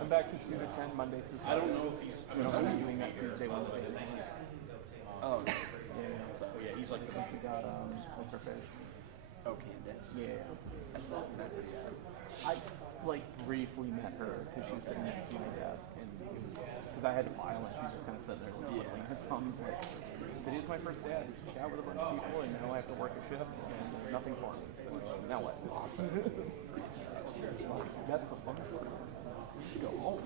I'm back to 2 to 10 Monday through Friday. I don't know if he's. We don't be doing that Tuesday, Wednesday. Oh, Yeah. yeah, he's like the. We got what's her face? Oh, Candace. Yeah. I still haven't met her yet. I like briefly met her because she was sitting next to my desk, and because I had to file it, she was just kind of sitting there twiddling her thumbs. Like, today's my first day. I just chat with a bunch of people, and now I have to work a shift, and nothing for me. So now what? Awesome. That's the fun part. You go home.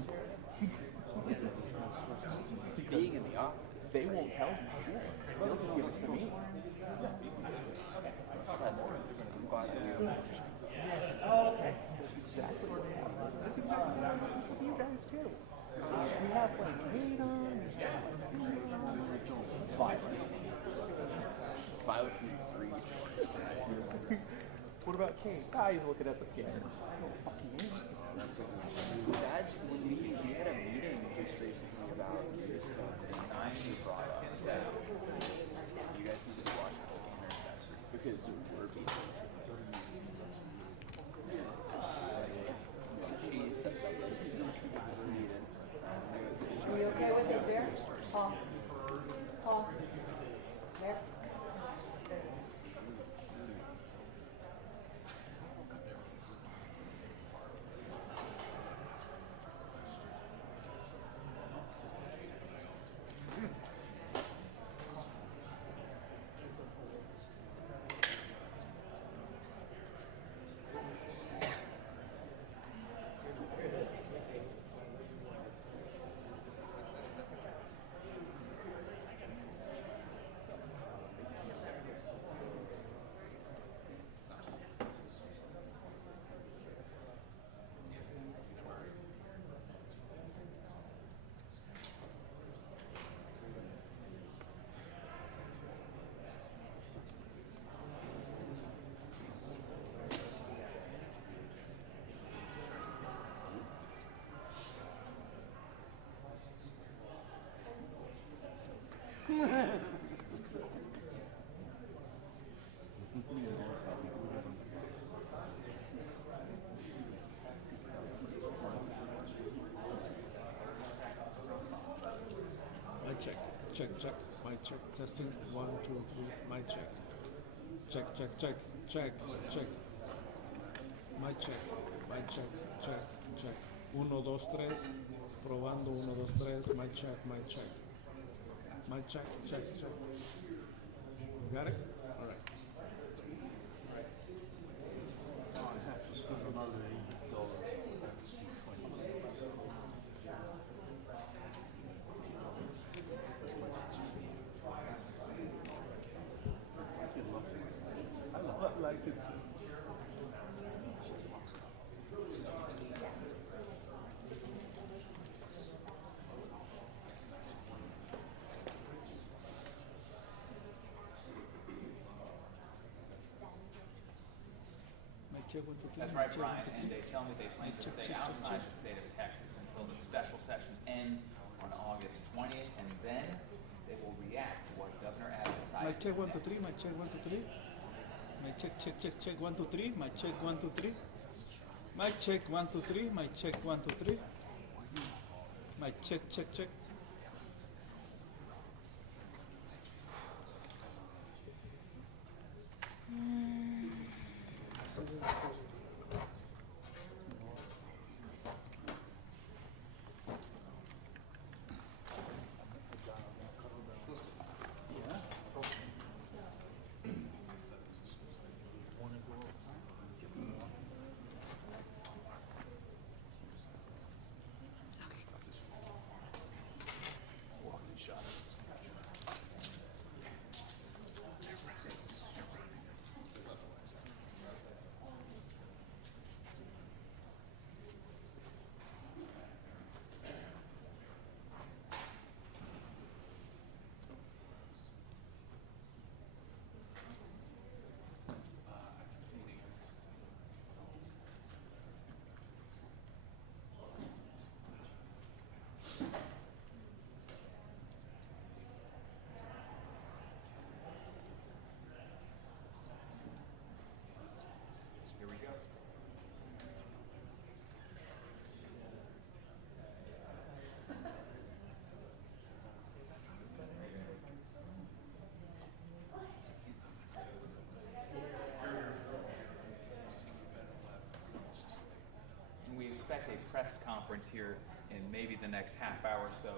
Being in the office. They won't tell you shit. They'll just give it to me. That's good. I'm glad I knew. Okay. That's exactly what happens. That's exactly what happens with you guys too. We have like hate on, violence. Violence can be breeze. What about Kate? Ah, he's looking at the scanners. That's when we had a meeting just recently about this stuff, and she brought up that you guys need to watch the scanners because we're people. She said something. Are you okay with it there? Paul? Paul? There? Mic check, check, check, mic check, testing, 1, 2, 3, mic check. Check, check, check, check, check. Mic check, mic check, check, check. 1, 2, 3, probando, 1, 2, 3, mic check, mic check. Mic check, check, check. Got it? All right. Like it's Mic check, 1, 2, 3. That's right, Brian, and they tell me they plan to stay outside the state of Texas until the special session ends on August 20th, and then they will react to what Governor Abbott decided. Mic check, 1, 2, 3, mic check, 1, 2, 3. Mic check, check, check, check, 1, 2, 3, mic check, 1, 2, 3. Mic check, 1, 2, 3, mic check, 1, 2, 3. Mic check, check, check. press conference here in maybe the next half hour or so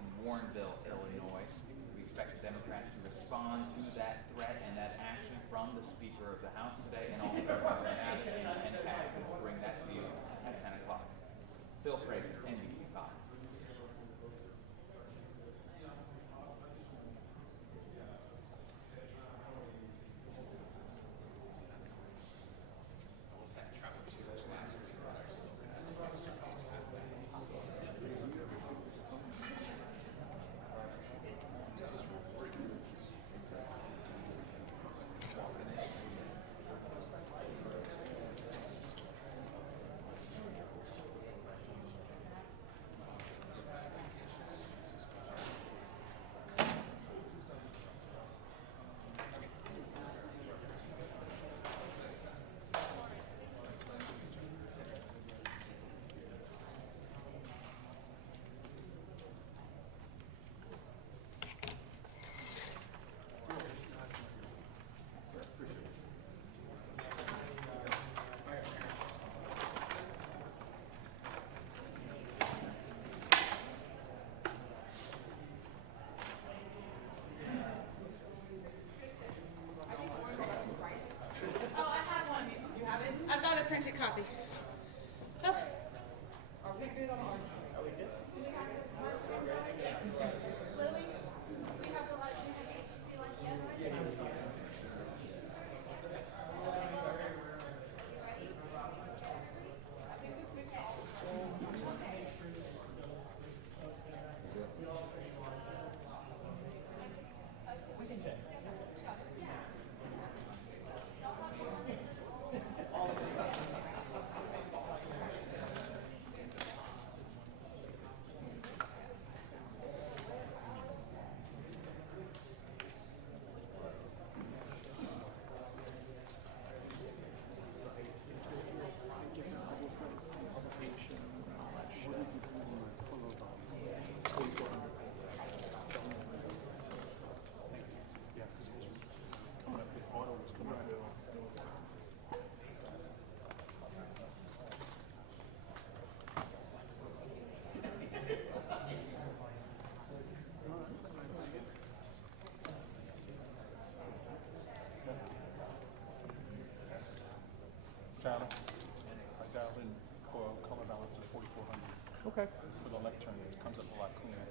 in Warrenville, Illinois. We expect the Democrats to respond to that threat and that action from the Speaker of the House today, and also and pass and we'll bring that to you at 10 o'clock. Phil Fraser, NBC5. I've got a printed copy. Oh. Lily, we have the HTC light yet, right? Channel. I dialed in for color balance of 4400 Okay. for the lectern. It comes up a lot cleaner.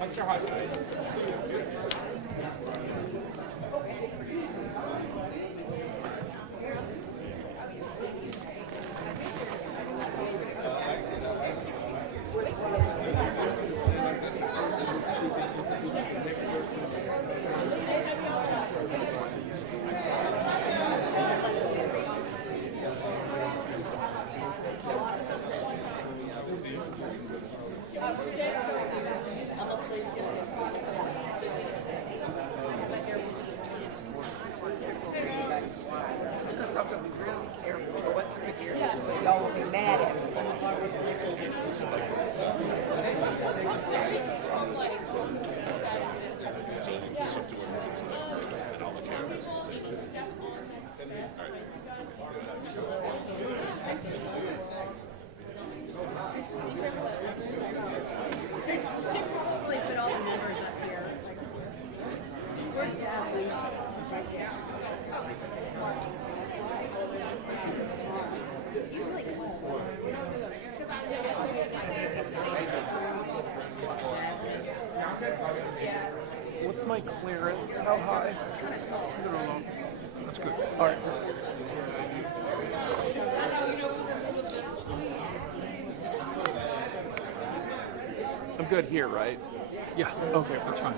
Extra hot, guys. I'm a place What's my clearance? How high? I don't know. That's good. All right. I'm good here, right? Yeah. Okay. That's fine.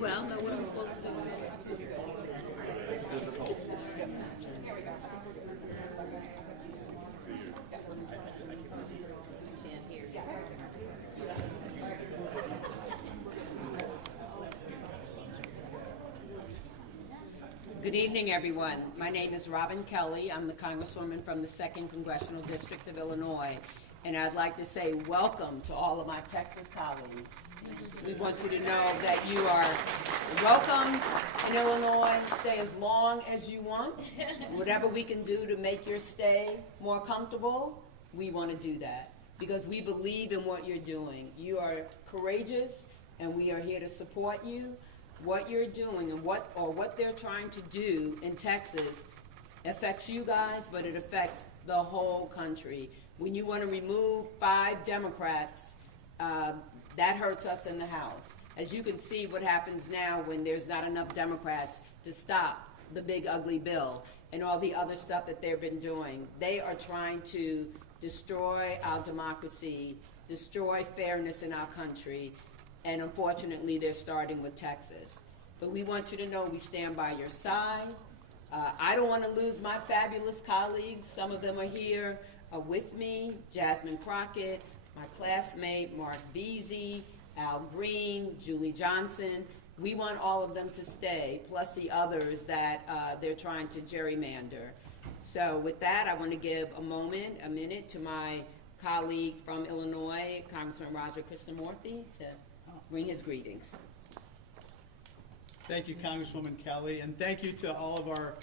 Well, know what I'm supposed to do. Good evening, everyone. My name is Robin Kelly. I'm the Congresswoman from the 2nd Congressional District of Illinois. And I'd like to say welcome to all of my Texas colleagues. We want you to know that you are welcome in Illinois. Stay as long as you want. Whatever we can do to make your stay more comfortable, we want to do that because we believe in what you're doing. You are courageous, and we are here to support you. What you're doing and what they're trying to do in Texas affects you guys, but it affects the whole country. When you want to remove 5 Democrats, that hurts us in the House. As you can see what happens now when there's not enough Democrats to stop the big ugly bill and all the other stuff that they've been doing. They are trying to destroy our democracy, destroy fairness in our country, and unfortunately they're starting with Texas. But we want you to know we stand by your side. I don't want to lose my fabulous colleagues. Some of them are here with me, Jasmine Crockett, my classmate, Mark Beasy, Al Green, Julie Johnson. We want all of them to stay, plus the others that they're trying to gerrymander. So with that, I want to give a minute to my colleague from Illinois, Congressman Roger Krishnamurthy, to bring his greetings. Thank you, Congresswoman Kelly, and thank you to all of our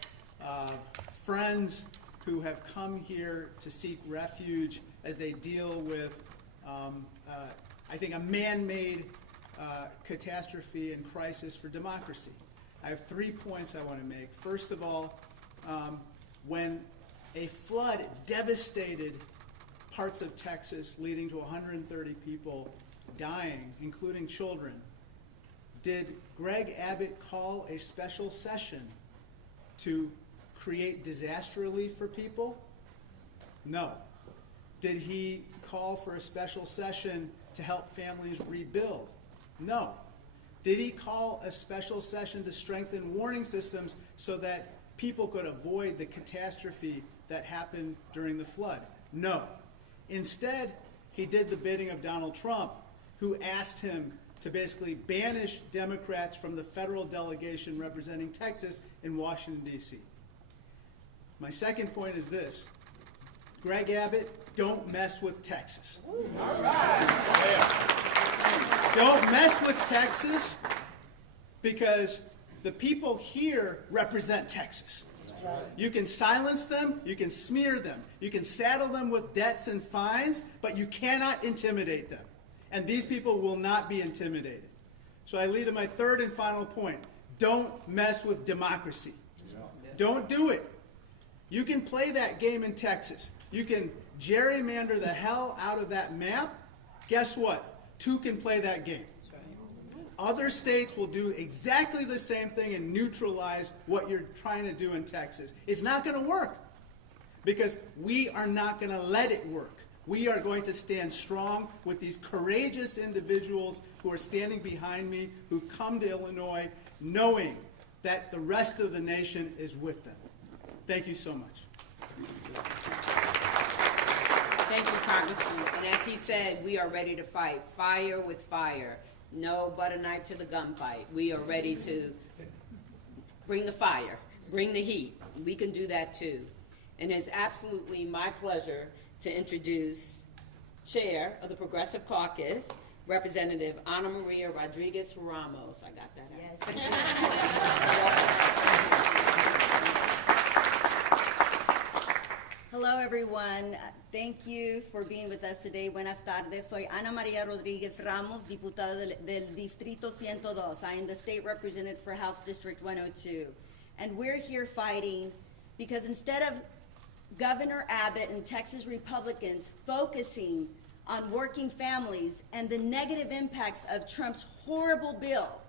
friends who have come here to seek refuge as they deal with, I think, a man-made catastrophe and crisis for democracy. I have 3 points I want to make. First of all, when a flood devastated parts of Texas, leading to 130 people dying, including children, did Greg Abbott call a special session to create disaster relief for people? No. Did he call for a special session to help families rebuild? No. Did he call a special session to strengthen warning systems so that people could avoid the catastrophe that happened during the flood? No. Instead, he did the bidding of Donald Trump, who asked him to basically banish Democrats from the federal delegation representing Texas in Washington, D.C. My second point is this. Greg Abbott, don't mess with Texas. All right. Don't mess with Texas because the people here represent Texas. You can silence them, you can smear them, you can saddle them with debts and fines, but you cannot intimidate them. And these people will not be intimidated. So I lead to my third and final point. Don't mess with democracy. Don't do it. You can play that game in Texas. You can gerrymander the hell out of that map. Guess what? 2 can play that game. Other states will do exactly the same thing and neutralize what you're trying to do in Texas. It's not going to work because we are not going to let it work. We are going to stand strong with these courageous individuals who are standing behind me, who've come to Illinois knowing that the rest of the nation is with them. Thank you so much. Thank you, Congressman. And as he said, we are ready to fight fire with fire. No butter knife to the gunfight. We are ready to bring the fire, bring the heat. We can do that too. And it's absolutely my pleasure to introduce Chair of the Progressive Caucus, Representative Ana Maria Rodriguez Ramos. I got that out. Hello, everyone. Thank you for being with us today. Buenas tardes. Soy Ana Maria Rodriguez Ramos, diputada del Distrito 102. I am the state representative for House District 102. And we're here fighting because instead of Governor Abbott and Texas Republicans focusing on working families and the negative impacts of Trump's horrible bill,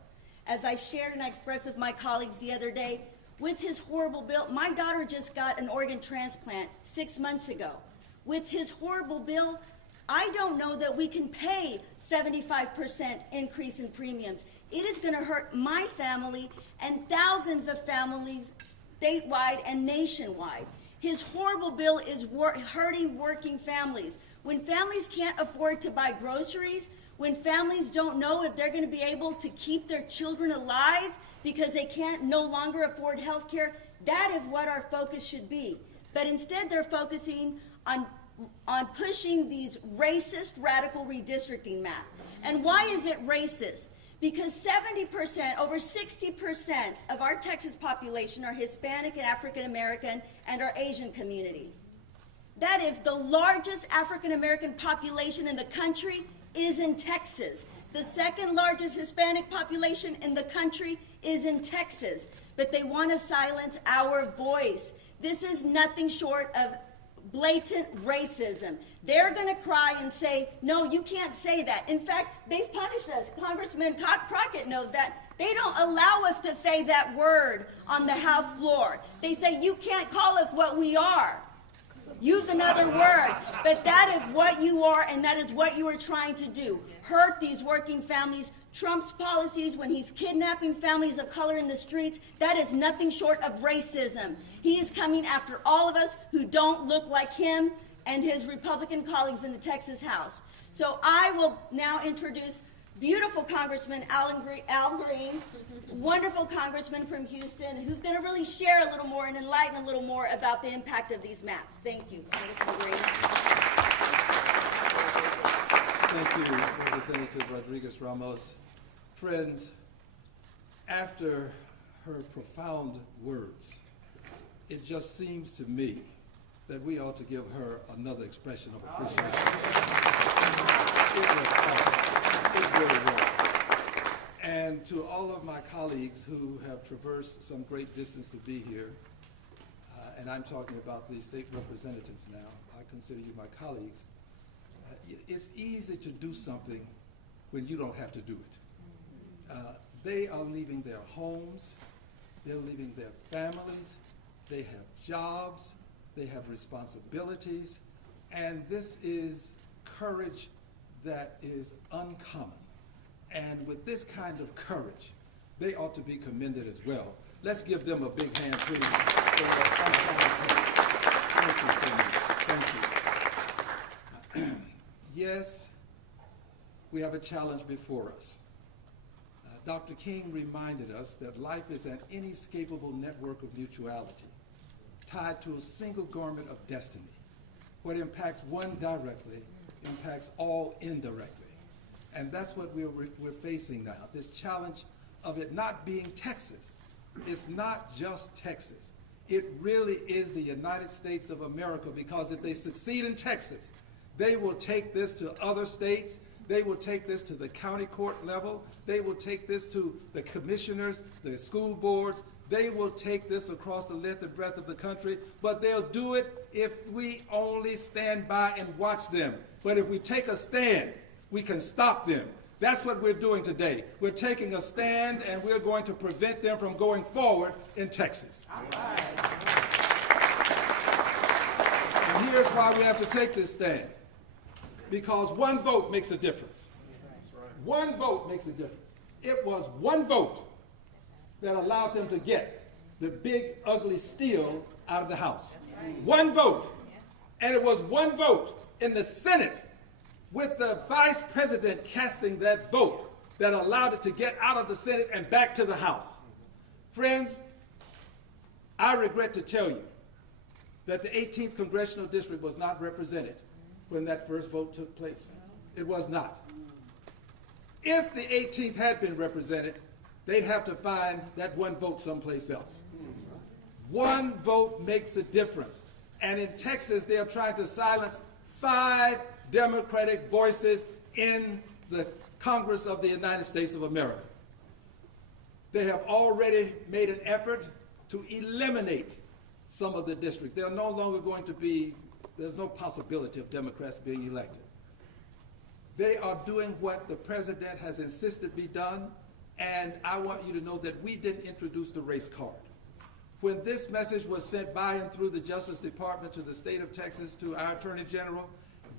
as I shared and I expressed with my colleagues the other day, with his horrible bill, my daughter just got an organ transplant 6 months ago. With his horrible bill, I don't know that we can pay 75% increase in premiums. It is going to hurt my family and thousands of families statewide and nationwide. His horrible bill is hurting working families. When families can't afford to buy groceries, when families don't know if they're going to be able to keep their children alive because they can't no longer afford health care, that is what our focus should be. But instead they're focusing on pushing these racist, radical redistricting math. And why is it racist? Because 70%, over 60% of our Texas population are Hispanic and African American and our Asian community. That is the largest African American population in the country is in Texas. The second largest Hispanic population in the country is in Texas. But they want to silence our voice. This is nothing short of blatant racism. They're going to cry and say, no, you can't say that. In fact, they've punished us. Congressman Crockett knows that. They don't allow us to say that word on the House floor. They say, you can't call us what we are. Use another word. But that is what you are, and that is what you are trying to do. Hurt these working families. Trump's policies when he's kidnapping families of color in the streets, that is nothing short of racism. He is coming after all of us who don't look like him and his Republican colleagues in the Texas House. So I will now introduce beautiful Congressman Al Green, wonderful congressman from Houston, who's going to really share a little more and enlighten a little more about the impact of these maps. Thank you. Thank you, Representative Rodriguez Ramos. Friends, after her profound words, it just seems to me that we ought to give her another expression of appreciation. It was awesome. It really was. And to all of my colleagues who have traversed some great distance to be here, and I'm talking about the state representatives now, I consider you my colleagues, it's easy to do something when you don't have to do it. They are leaving their homes, they're leaving their families, they have jobs, they have responsibilities, and this is courage that is uncommon. And with this kind of courage, they ought to be commended as well. Let's give them a big hand, please. Thank you so much. Thank you. Yes, we have a challenge before us. Dr. King reminded us that life is an inescapable network of mutuality, tied to a single garment of destiny. What impacts one directly impacts all indirectly. And that's what we're facing now, this challenge of it not being Texas. It's not just Texas. It really is the United States of America, because if they succeed in Texas, they will take this to other states. They will take this to the county court level. They will take this to the commissioners, the school boards. They will take this across the length and breadth of the country, but they'll do it if we only stand by and watch them. But if we take a stand, we can stop them. That's what we're doing today. We're taking a stand, and we're going to prevent them from going forward in Texas. All right. And here's why we have to take this stand. Because one vote makes a difference. One vote makes a difference. It was one vote that allowed them to get the big, ugly steal out of the House. One vote. And it was one vote in the Senate with the vice president casting that vote that allowed it to get out of the Senate and back to the House. Friends, I regret to tell you that the 18th Congressional District was not represented when that first vote took place. It was not. If the 18th had been represented, they'd have to find that one vote someplace else. One vote makes a difference. And in Texas, they are trying to silence 5 Democratic voices in the Congress of the United States of America. They have already made an effort to eliminate some of the districts. They are no longer going to be, there's no possibility of Democrats being elected. They are doing what the president has insisted be done, and I want you to know that we didn't introduce the race card. When this message was sent by and through the Justice Department to the state of Texas, to our Attorney General,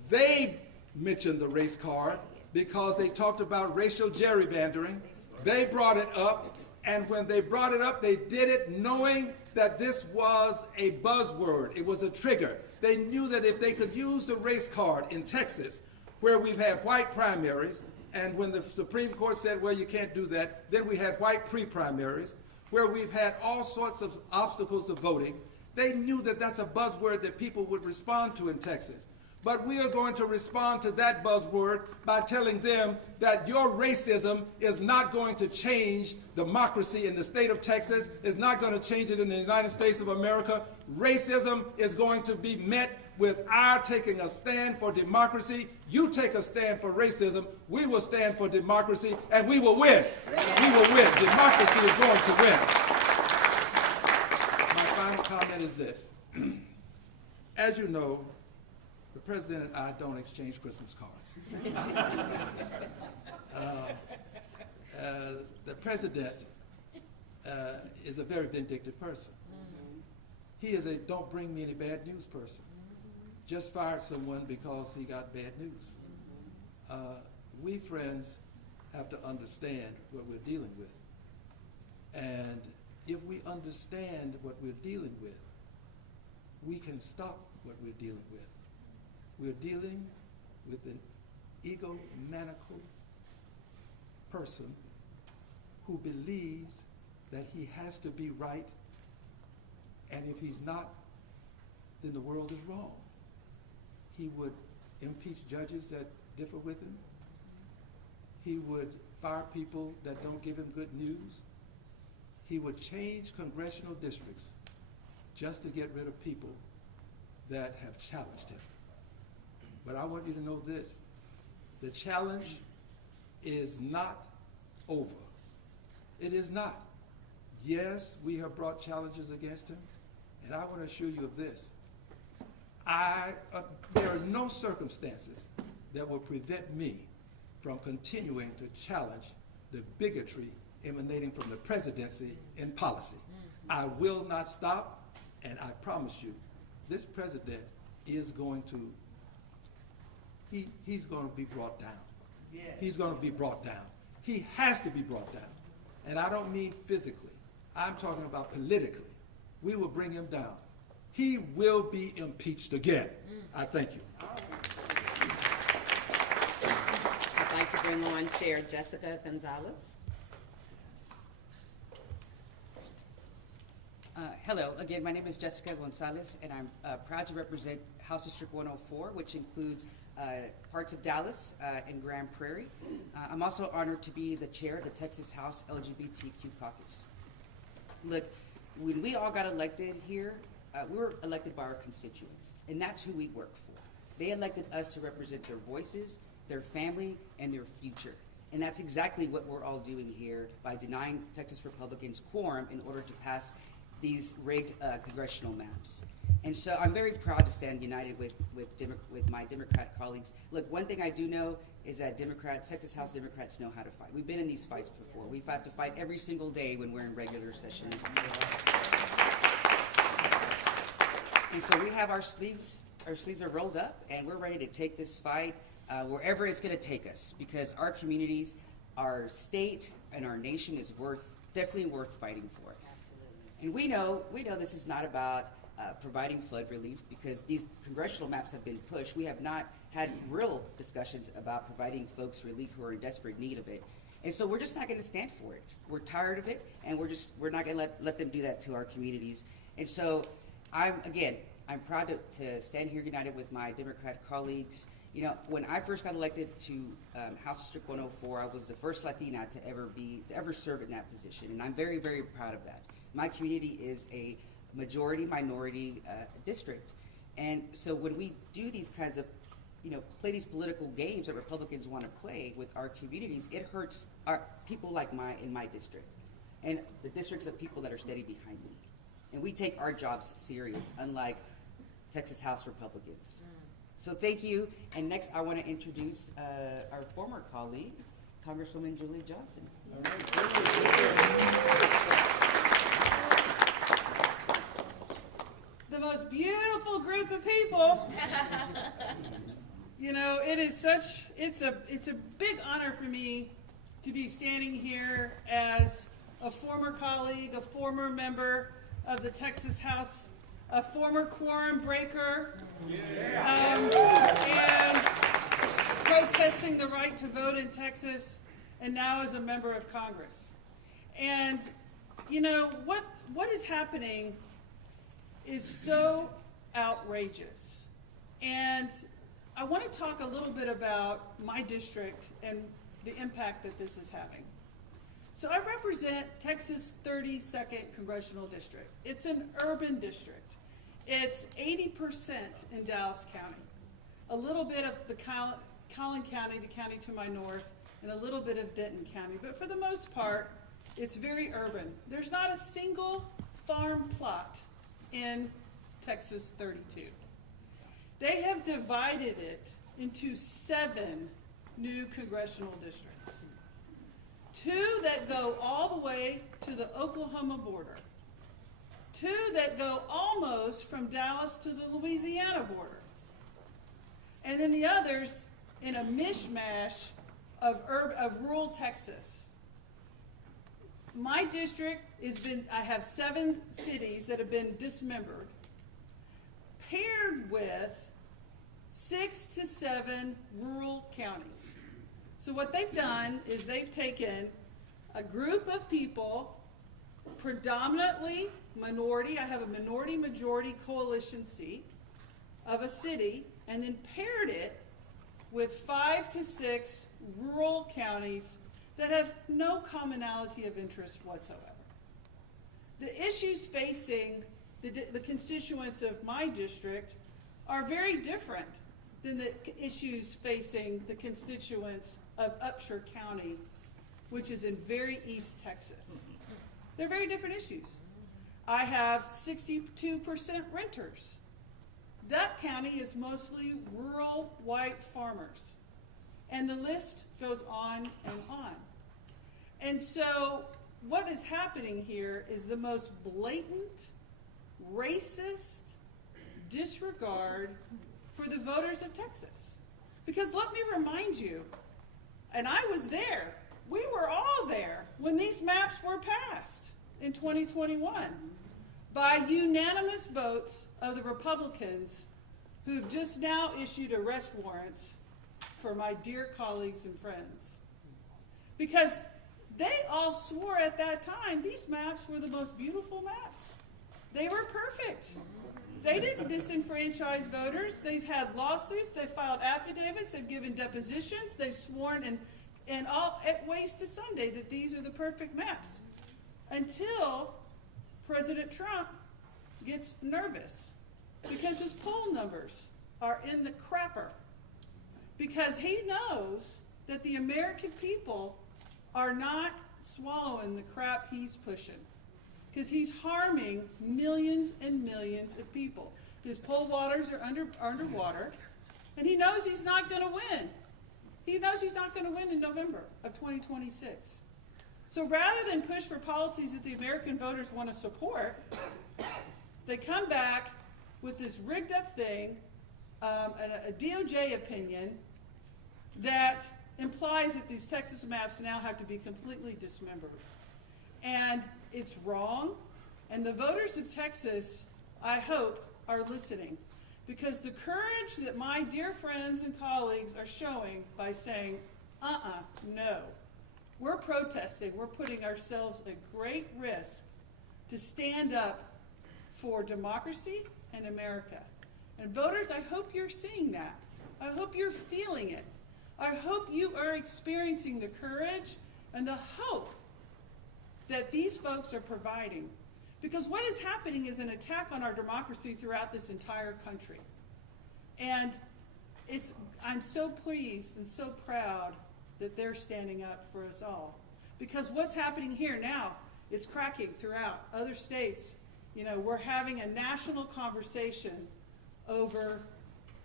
they mentioned the race card because they talked about racial gerrymandering. They brought it up, and when they brought it up, they did it knowing that this was a buzzword. It was a trigger. They knew that if they could use the race card in Texas, where we've had white primaries, and when the Supreme Court said, well, you can't do that, then we had white pre-primaries, where we've had all sorts of obstacles to voting, they knew that that's a buzzword that people would respond to in Texas. But we are going to respond to that buzzword by telling them that your racism is not going to change democracy in the state of Texas, is not going to change it in the United States of America. Racism is going to be met with our taking a stand for democracy. You take a stand for racism, we will stand for democracy, and we will win. We will win. Democracy is going to win. My final comment is this. As you know, the president and I don't exchange Christmas cards. The president is a very vindictive person. He is a don't bring me any bad news person. Just fired someone because he got bad news. We, friends, have to understand what we're dealing with. And if we understand what we're dealing with, we can stop what we're dealing with. We're dealing with an egomaniacal person who believes that he has to be right, and if he's not, then the world is wrong. He would impeach judges that differ with him. He would fire people that don't give him good news. He would change congressional districts just to get rid of people that have challenged him. But I want you to know this. The challenge is not over. It is not. Yes, we have brought challenges against him, and I want to assure you of this. There are no circumstances that will prevent me from continuing to challenge the bigotry emanating from the presidency in policy. I will not stop, and I promise you, this president is going to, he's going to be brought down. Yes. He's going to be brought down. He has to be brought down. And I don't mean physically. I'm talking about politically. We will bring him down. He will be impeached again. I thank you. I'd like to bring on Chair Jessica Gonzalez. Hello, again, my name is Jessica Gonzalez, and I'm proud to represent House District 104, which includes parts of Dallas and Grand Prairie. I'm also honored to be the chair of the Texas House LGBTQ Caucus. Look, when we all got elected here, we were elected by our constituents, and that's who we work for. They elected us to represent their voices, their family, and their future. And that's exactly what we're all doing here by denying Texas Republicans quorum in order to pass these rigged congressional maps. And so I'm very proud to stand united with my Democrat colleagues. Look, one thing I do know is that Texas House Democrats know how to fight. We've been in these fights before. We've had to fight every single day when we're in regular session. And so we have our sleeves are rolled up, and we're ready to take this fight wherever it's going to take us, because our communities, our state, and our nation is worth definitely worth fighting for. And we know this is not about providing flood relief, because these congressional maps have been pushed. We have not had real discussions about providing folks relief who are in desperate need of it. And so we're just not going to stand for it. We're tired of it, and we're not going to let them do that to our communities. And so I'm proud to stand here united with my Democrat colleagues. You know, when I first got elected to House District 104, I was the first Latina to ever serve in that position, and I'm very, very proud of that. My community is a majority minority district, and so when we do these kinds of, play these political games that Republicans want to play with our communities, it hurts our people like in my district, and the districts of people that are steady behind me. And we take our jobs serious, unlike Texas House Republicans. So thank you. And next, I want to introduce our former colleague, Congresswoman Julie Johnson. The most beautiful group of people. It's a big honor for me to be standing here as a former colleague, a former member of the Texas House, a former quorum breaker, and protesting the right to vote in Texas, and now as a member of Congress. And what is happening is so outrageous. And I want to talk a little bit about my district and the impact that this is having. So I represent Texas 32nd Congressional District. It's an urban district. It's 80% in Dallas County, a little bit of the Collin County, the county to my north, and a little bit of Denton County. But for the most part, it's very urban. There's not a single farm plot in Texas 32. They have divided it into 7 new congressional districts. 2 that go all the way to the Oklahoma border. 2 that go almost from Dallas to the Louisiana border. And then the others in a mishmash of rural Texas. My district I have 7 cities that have been dismembered, paired with 6 to 7 rural counties. So what they've done is they've taken a group of people, predominantly minority, I have a minority-majority coalition seat of a city, and then paired it with 5 to 6 rural counties that have no commonality of interest whatsoever. The issues facing the constituents of my district are very different than the issues facing the constituents of Upshur County, which is in very East Texas. They're very different issues. I have 62% renters. That county is mostly rural white farmers. And the list goes on and on. And so what is happening here is the most blatant, racist disregard for the voters of Texas. Because let me remind you, and I was there, we were all there when these maps were passed in 2021 by unanimous votes of the Republicans who've just now issued arrest warrants for my dear colleagues and friends. Because they all swore at that time these maps were the most beautiful maps. They were perfect. They didn't disenfranchise voters. They've had lawsuits, they've filed affidavits, they've given depositions, they've sworn and all at ways to Sunday that these are the perfect maps. Until President Trump gets nervous because his poll numbers are in the crapper. Because he knows that the American people are not swallowing the crap he's pushing. Because he's harming millions and millions of people. His poll waters are underwater, and he knows he's not going to win. He knows he's not going to win in November of 2026. So rather than push for policies that the American voters want to support, they come back with this rigged up thing, a DOJ opinion that implies that these Texas maps now have to be completely dismembered. And it's wrong. And the voters of Texas, I hope, are listening. Because the courage that my dear friends and colleagues are showing by saying, no. We're protesting. We're putting ourselves at great risk to stand up for democracy and America. And voters, I hope you're seeing that. I hope you're feeling it. I hope you are experiencing the courage and the hope that these folks are providing. Because what is happening is an attack on our democracy throughout this entire country. And I'm so pleased and so proud that they're standing up for us all. Because what's happening here now, it's cracking throughout other states. You know, we're having a national conversation over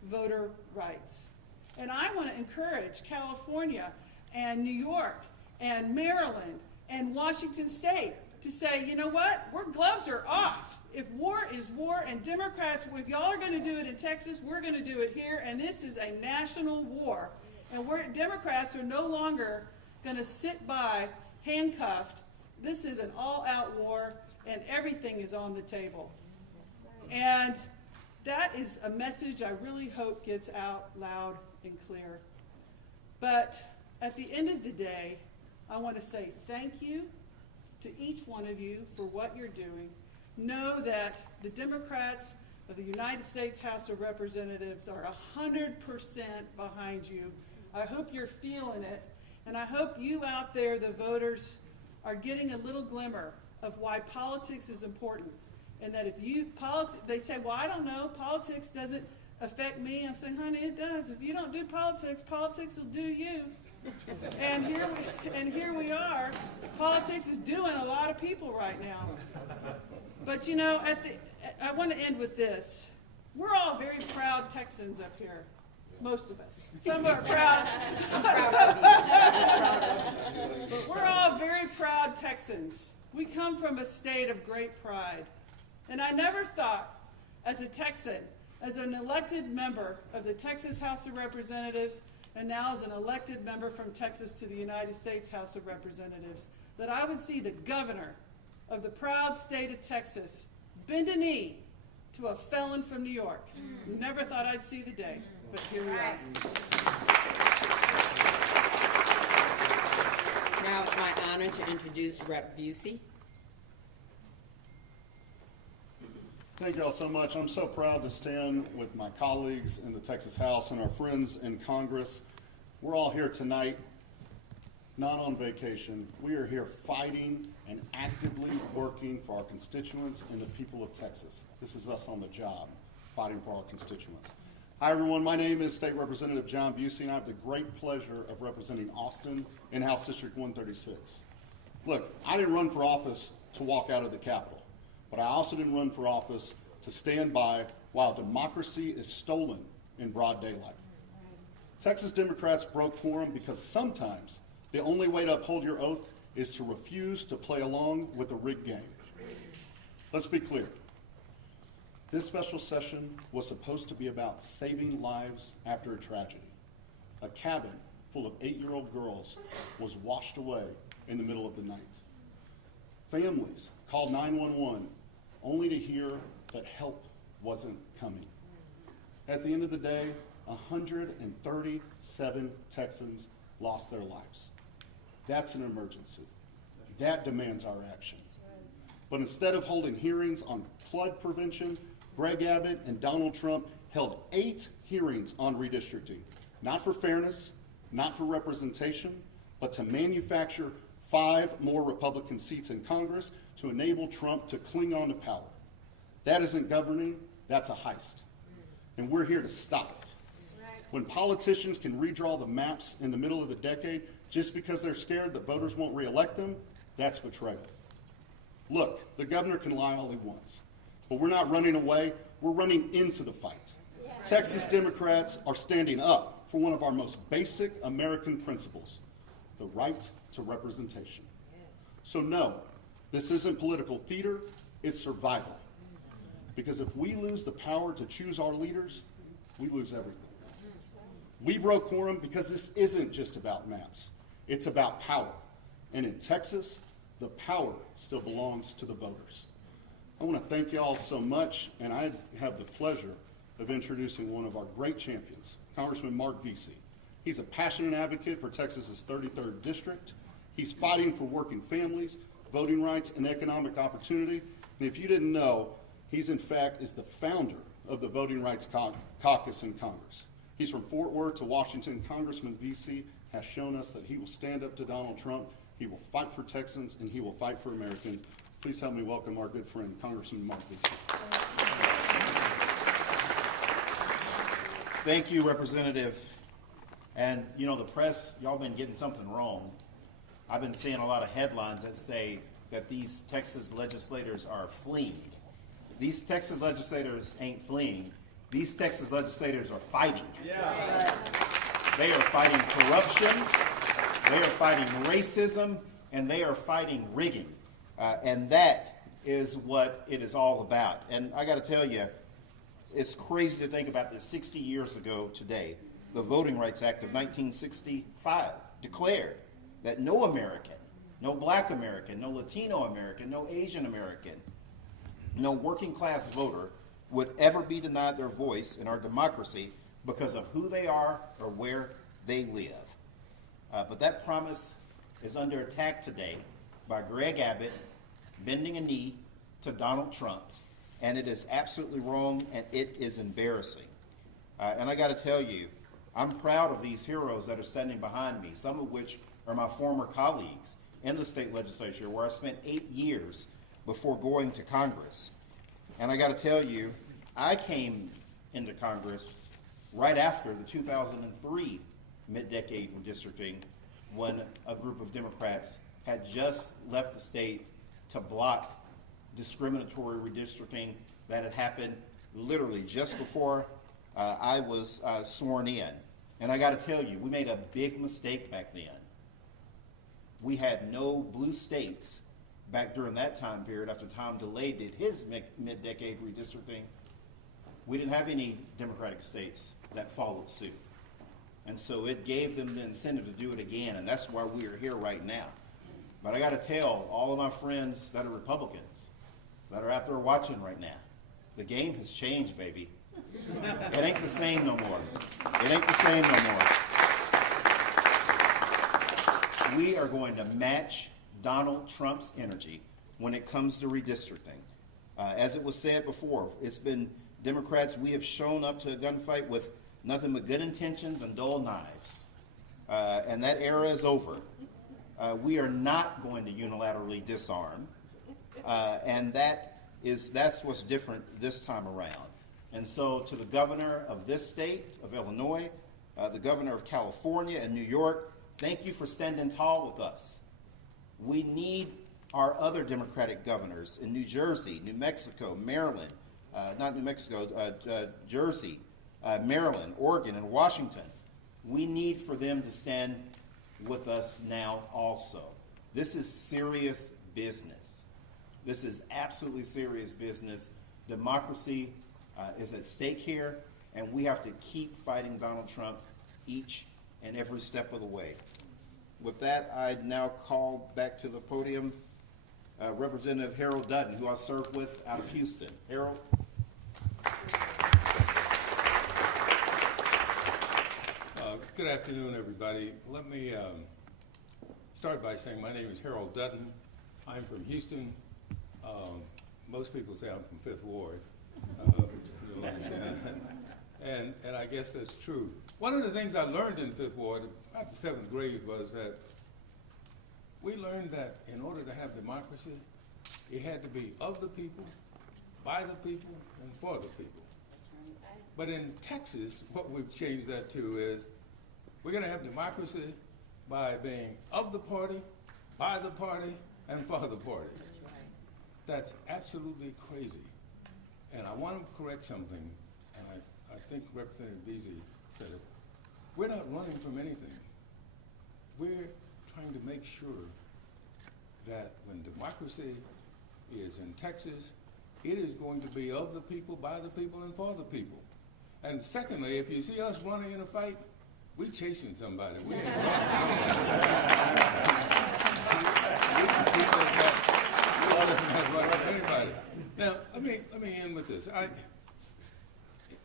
voter rights. And I want to encourage California and New York and Maryland and Washington State to say, you know what, our gloves are off. If war is war, and Democrats, if y'all are going to do it in Texas, we're going to do it here, and this is a national war. And Democrats are no longer going to sit by handcuffed. This is an all-out war, and everything is on the table. And that is a message I really hope gets out loud and clear. But at the end of the day, I want to say thank you to each one of you for what you're doing. Know that the Democrats of the United States House of Representatives are 100% behind you. I hope you're feeling it, and I hope you out there, the voters, are getting a little glimmer of why politics is important. And that if they say, well, I don't know, politics doesn't affect me. I'm saying, honey, it does. If you don't do politics, politics will do you. And here we are. Politics is doing a lot of people right now. But you know, I want to end with this. We're all very proud Texans up here. Most of us. Some are proud. But we're all very proud Texans. We come from a state of great pride. And I never thought, as a Texan, as an elected member of the Texas House of Representatives, and now as an elected member from Texas to the United States House of Representatives, that I would see the governor of the proud state of Texas bend a knee to a felon from New York. Never thought I'd see the day, but here we are. Now it's my honor to introduce Rep. Busey. Thank you all so much. I'm so proud to stand with my colleagues in the Texas House and our friends in Congress. We're all here tonight, not on vacation. We are here fighting and actively working for our constituents and the people of Texas. This is us on the job, fighting for our constituents. Hi, everyone. My name is State Representative John Busey, and I have the great pleasure of representing Austin in House District 136. Look, I didn't run for office to walk out of the Capitol. But I also didn't run for office to stand by while democracy is stolen in broad daylight. Texas Democrats broke quorum because sometimes the only way to uphold your oath is to refuse to play along with the rigged game. Let's be clear. This special session was supposed to be about saving lives after a tragedy. A cabin full of 8-year-old girls was washed away in the middle of the night. Families called 911 only to hear that help wasn't coming. At the end of the day, 137 Texans lost their lives. That's an emergency. That demands our action. But instead of holding hearings on flood prevention, Greg Abbott and Donald Trump held 8 hearings on redistricting, not for fairness, not for representation, but to manufacture 5 more Republican seats in Congress to enable Trump to cling on to power. That isn't governing, that's a heist. And we're here to stop it. When politicians can redraw the maps in the middle of the decade just because they're scared that voters won't reelect them, that's betrayal. Look, the governor can lie all he wants, but we're not running away, we're running into the fight. Texas Democrats are standing up for one of our most basic American principles, the right to representation. So no, this isn't political theater, it's survival. Because if we lose the power to choose our leaders, we lose everything. We broke quorum because this isn't just about maps, it's about power. And in Texas, the power still belongs to the voters. I want to thank y'all so much, and I have the pleasure of introducing one of our great champions, Congressman Mark Vesey. He's a passionate advocate for Texas's 33rd District. He's fighting for working families, voting rights, and economic opportunity. And if you didn't know, he's in fact is the founder of the Voting Rights Caucus in Congress. He's from Fort Worth to Washington. Congressman Vesey has shown us that he will stand up to Donald Trump, he will fight for Texans, and he will fight for Americans. Please help me welcome our good friend, Congressman Mark Vesey. Thank you, Representative. And you know, the press, y'all been getting something wrong. I've been seeing a lot of headlines that say that these Texas legislators are fleeing. These Texas legislators ain't fleeing. These Texas legislators are fighting. Yeah. They are fighting corruption, they are fighting racism, and they are fighting rigging. And that is what it is all about. And I got to tell you, it's crazy to think about this. 60 years ago today, the Voting Rights Act of 1965 declared that no American, no black American, no Latino American, no Asian American, no working class voter would ever be denied their voice in our democracy because of who they are or where they live. But that promise is under attack today by Greg Abbott bending a knee to Donald Trump, and it is absolutely wrong, and it is embarrassing. And I got to tell you, I'm proud of these heroes that are standing behind me, some of which are my former colleagues in the state legislature, where I spent 8 years before going to Congress. And I got to tell you, I came into Congress right after the 2003 mid-decade redistricting, when a group of Democrats had just left the state to block discriminatory redistricting that had happened literally just before I was sworn in. And I got to tell you, we made a big mistake back then. We had no blue states back during that time period after Tom DeLay did his mid-decade redistricting. We didn't have any Democratic states that followed suit. And so it gave them the incentive to do it again, and that's why we are here right now. But I got to tell all of my friends that are Republicans, that are out there watching right now, the game has changed, baby. It ain't the same no more. It ain't the same no more. We are going to match Donald Trump's energy when it comes to redistricting. As it was said before, it's been Democrats, we have shown up to a gunfight with nothing but good intentions and dull knives. And that era is over. We are not going to unilaterally disarm. And that's what's different this time around. And so to the governor of this state, of Illinois, the governor of California and New York, thank you for standing tall with us. We need our other Democratic governors in New Jersey, New Mexico, Maryland, Jersey, Maryland, Oregon, and Washington. We need for them to stand with us now also. This is serious business. This is absolutely serious business. Democracy is at stake here, and we have to keep fighting Donald Trump each and every step of the way. With that, I now call back to the podium Representative Harold Dutton, who I serve with out of Houston. Harold. Good afternoon, everybody. Let me start by saying my name is Harold Dutton. I'm from Houston. Most people say I'm from Fifth Ward. You'll understand that. And I guess that's true. One of the things I learned in Fifth Ward about the 7th grade was that we learned that in order to have democracy, it had to be of the people, by the people, and for the people. But in Texas, what we've changed that to is we're going to have democracy by being of the party, by the party, and for the party. That's absolutely crazy. And I want to correct something, and I think Representative Vesey said it. We're not running from anything. We're trying to make sure that when democracy is in Texas, it is going to be of the people, by the people, and for the people. And secondly, if you see us running in a fight, we're chasing somebody. We ain't running. Law doesn't have right to anybody. Now, let me end with this.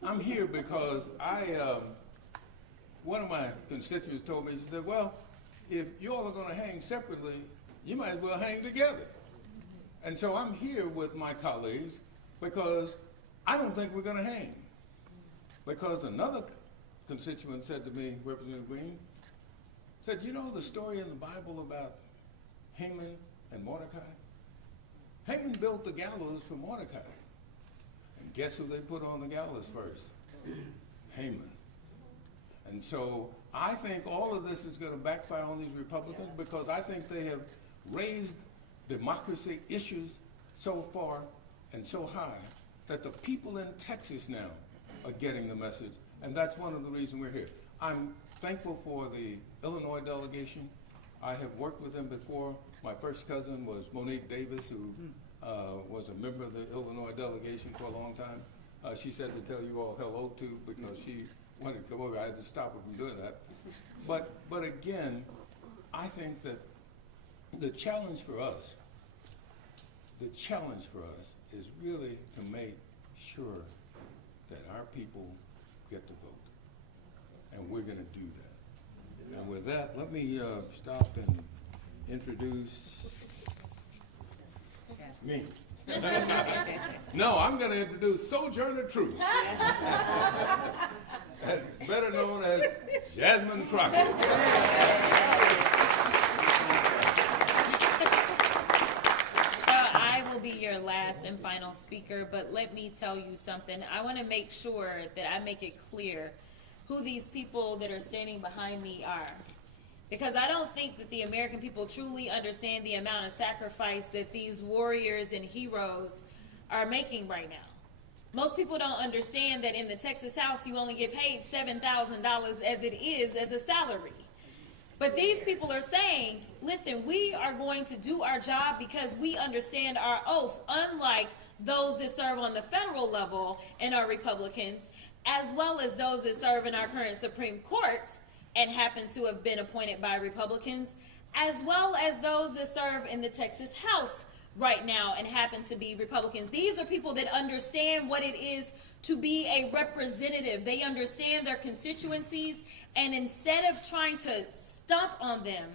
I'm here because one of my constituents told me, she said, well, if you all are going to hang separately, you might as well hang together. And so I'm here with my colleagues because I don't think we're going to hang. Because another constituent said to me, Representative Green, said, you know the story in the Bible about Haman and Mordecai? Haman built the gallows for Mordecai. And guess who they put on the gallows first? Haman. And so I think all of this is going to backfire on these Republicans because I think they have raised democracy issues so far and so high that the people in Texas now are getting the message. And that's one of the reasons we're here. I'm thankful for the Illinois delegation. I have worked with them before. My first cousin was Monique Davis, who was a member of the Illinois delegation for a long time. She said to tell you all hello to because she wanted to come over. I had to stop her from doing that. But again, I think that the challenge for us is really to make sure that our people get to vote. And we're going to do that. And with that, let me stop and introduce me. No, I'm going to introduce Sojourner Truth, better known as Jasmine Crockett. I will be your last and final speaker, but let me tell you something. I want to make sure that I make it clear who these people that are standing behind me are. Because I don't think that the American people truly understand the amount of sacrifice that these warriors and heroes are making right now. Most people don't understand that in the Texas House you only get paid $7,000 as it is as a salary. But these people are saying, listen, we are going to do our job because we understand our oath, unlike those that serve on the federal level and are Republicans, as well as those that serve in our current Supreme Court and happen to have been appointed by Republicans, as well as those that serve in the Texas House right now and happen to be Republicans. These are people that understand what it is to be a representative. They understand their constituencies, and instead of trying to stomp on them,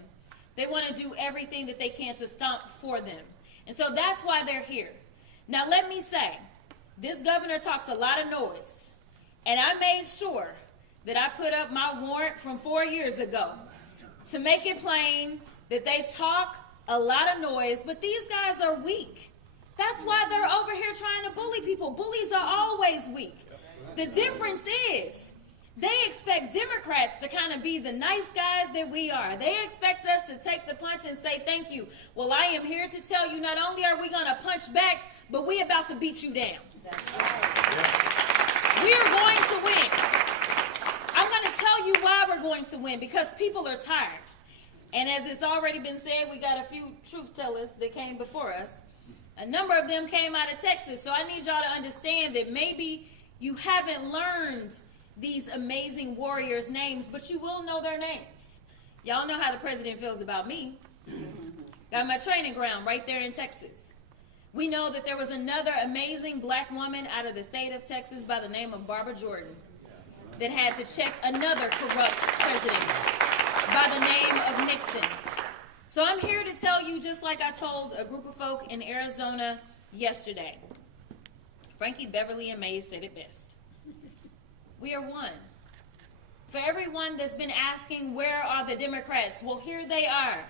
they want to do everything that they can to stomp for them. And so that's why they're here. Now let me say, this governor talks a lot of noise, and I made sure that I put up my warrant from 4 years ago to make it plain that they talk a lot of noise, but these guys are weak. That's why they're over here trying to bully people. Bullies are always weak. The difference is they expect Democrats to kind of be the nice guys that we are. They expect us to take the punch and say thank you. Well, I am here to tell you, not only are we going to punch back, but we're about to beat you down. We are going to win. I'm going to tell you why we're going to win, because people are tired. And as it's already been said, we got a few truth tellers that came before us. A number of them came out of Texas. So I need y'all to understand that maybe you haven't learned these amazing warriors' names, but you will know their names. Y'all know how the president feels about me. Got my training ground right there in Texas. We know that there was another amazing black woman out of the state of Texas by the name of Barbara Jordan that had to check another corrupt president by the name of Nixon. So I'm here to tell you, just like I told a group of folk in Arizona yesterday. Frankie Beverly and Mays said it best. We are one. For everyone that's been asking, where are the Democrats? Well, here they are.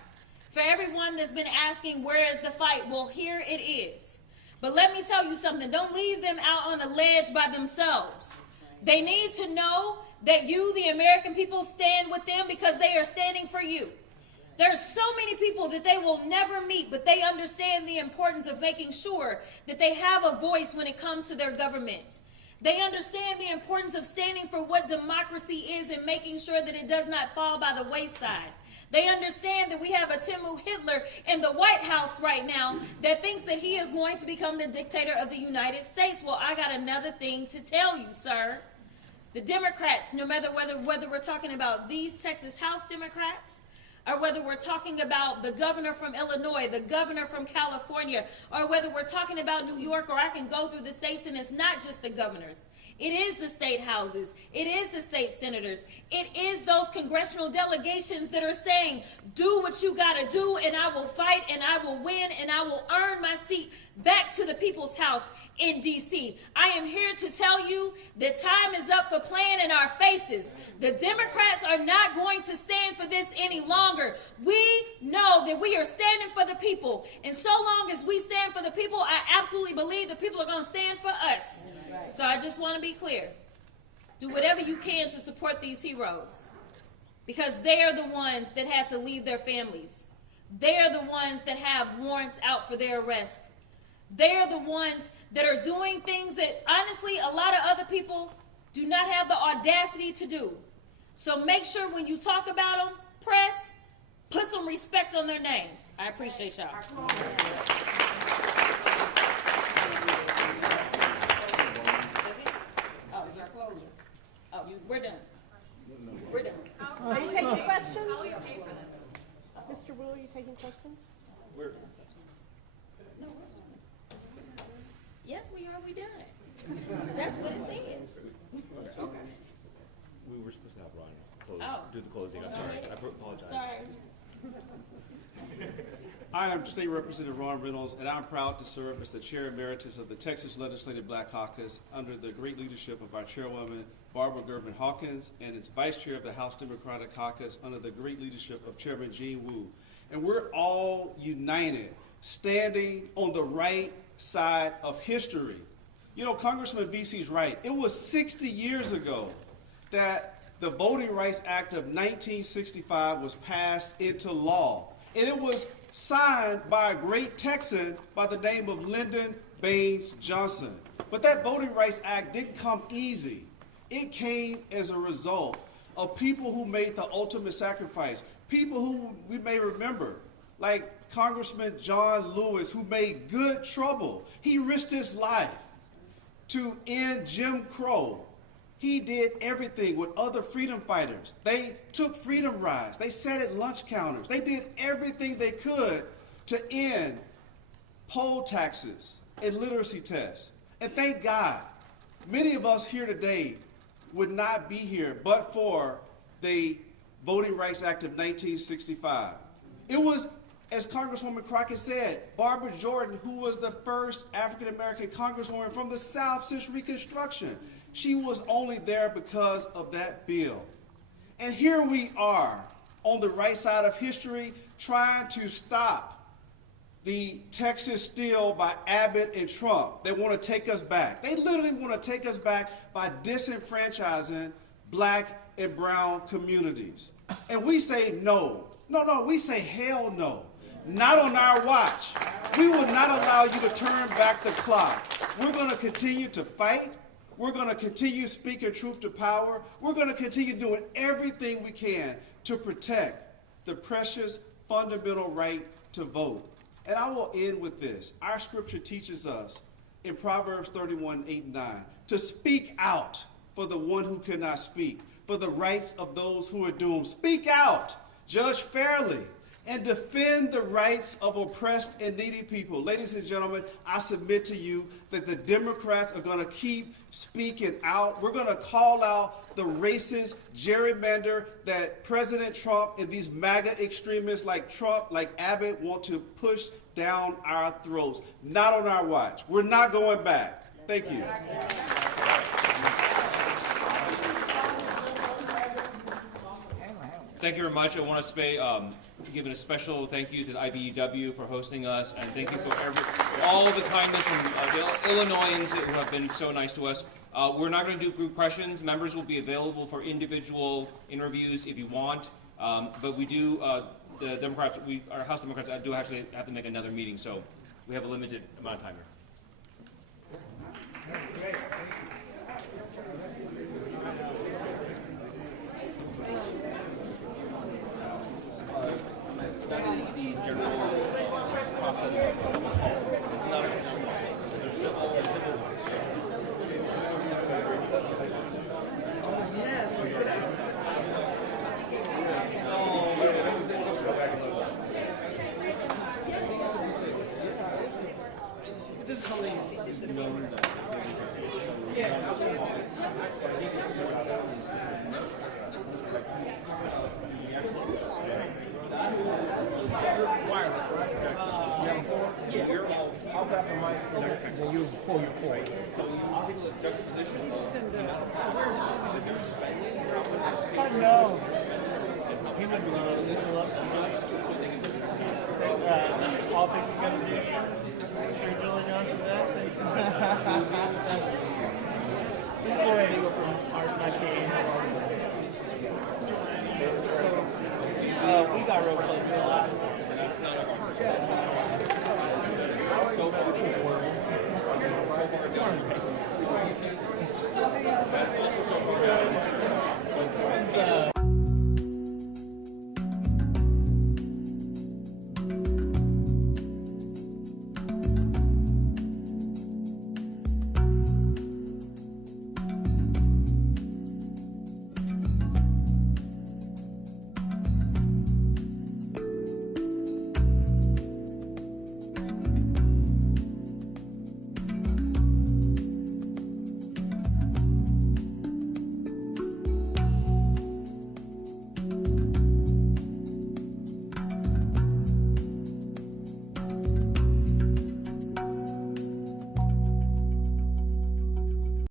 For everyone that's been asking, where is the fight? Well, here it is. But let me tell you something. Don't leave them out on a ledge by themselves. They need to know that you, the American people, stand with them because they are standing for you. There are so many people that they will never meet, but they understand the importance of making sure that they have a voice when it comes to their government. They understand the importance of standing for what democracy is and making sure that it does not fall by the wayside. They understand that we have a Timu Hitler in the White House right now that thinks that he is going to become the dictator of the United States. Well, I got another thing to tell you, sir. The Democrats, no matter whether we're talking about these Texas House Democrats or whether we're talking about the governor from Illinois, the governor from California, or whether we're talking about New York, or I can go through the states, and it's not just the governors. It is the state houses. It is the state senators. It is those congressional delegations that are saying, do what you got to do, and I will fight, and I will win, and I will earn my seat back to the people's house in D.C. I am here to tell you that time is up for playing in our faces. The Democrats are not going to stand for this any longer. We know that we are standing for the people, and so long as we stand for the people, I absolutely believe the people are going to stand for us. So I just want to be clear. Do whatever you can to support these heroes, because they are the ones that had to leave their families. They are the ones that have warrants out for their arrest. They are the ones that are doing things that, honestly, a lot of other people do not have the audacity to do. So make sure when you talk about them, press, put some respect on their names. I appreciate y'all. Oh, we're done. We're done. Are you taking questions? Mr. Wu, are you taking questions? Yes, we are. We done. That's what it says. Okay. We were supposed to have Ron close, do the closing. I'm sorry. I apologize. Sorry. Hi, I'm State Representative Ron Reynolds, and I'm proud to serve as the Chair Emeritus of the Texas Legislative Black Caucus under the great leadership of our Chairwoman, Barbara Gervin Hawkins, and as Vice Chair of the House Democratic Caucus under the great leadership of Chairman Gene Wu. And we're all united, standing on the right side of history. You know, Congressman VC's right. It was 60 years ago that the Voting Rights Act of 1965 was passed into law. And it was signed by a great Texan by the name of Lyndon Baines Johnson. But that Voting Rights Act didn't come easy. It came as a result of people who made the ultimate sacrifice, people who we may remember, like Congressman John Lewis, who made good trouble. He risked his life to end Jim Crow. He did everything with other freedom fighters. They took freedom rides. They sat at lunch counters. They did everything they could to end poll taxes and literacy tests. And thank God, many of us here today would not be here but for the Voting Rights Act of 1965. It was, as Congresswoman Crockett said, Barbara Jordan, who was the first African-American Congresswoman from the South since Reconstruction. She was only there because of that bill. And here we are on the right side of history trying to stop the Texas steal by Abbott and Trump. They want to take us back. They literally want to take us back by disenfranchising black and brown communities. And we say no. No, we say hell no. Not on our watch. We will not allow you to turn back the clock. We're going to continue to fight. We're going to continue speaking truth to power. We're going to continue doing everything we can to protect the precious fundamental right to vote. And I will end with this. Our scripture teaches us in Proverbs 31:8-9 to speak out for the one who cannot speak, for the rights of those who are doomed. Speak out, judge fairly, and defend the rights of oppressed and needy people. Ladies and gentlemen, I submit to you that the Democrats are going to keep speaking out. We're going to call out the racist gerrymander that President Trump and these MAGA extremists like Trump, like Abbott, want to push down our throats. Not on our watch. We're not going back. Thank you. Thank you very much. I want to say, giving a special thank you to the IBEW for hosting us, and thank you for all the kindness from the Illinoisans who have been so nice to us. We're not going to do group questions. Members will be available for individual interviews if you want, but we do, the Democrats, our House Democrats do actually have to make another meeting, so we have a limited amount of time here. Great. That is the general process of public call. It's not a there's civil. Yes. I'll grab the mic and then you pull your cord. No. He would listen up. All things you gotta do. Sure, Billy Johnson's asking. This is where I go from my team. We got real close to a lot. That's not our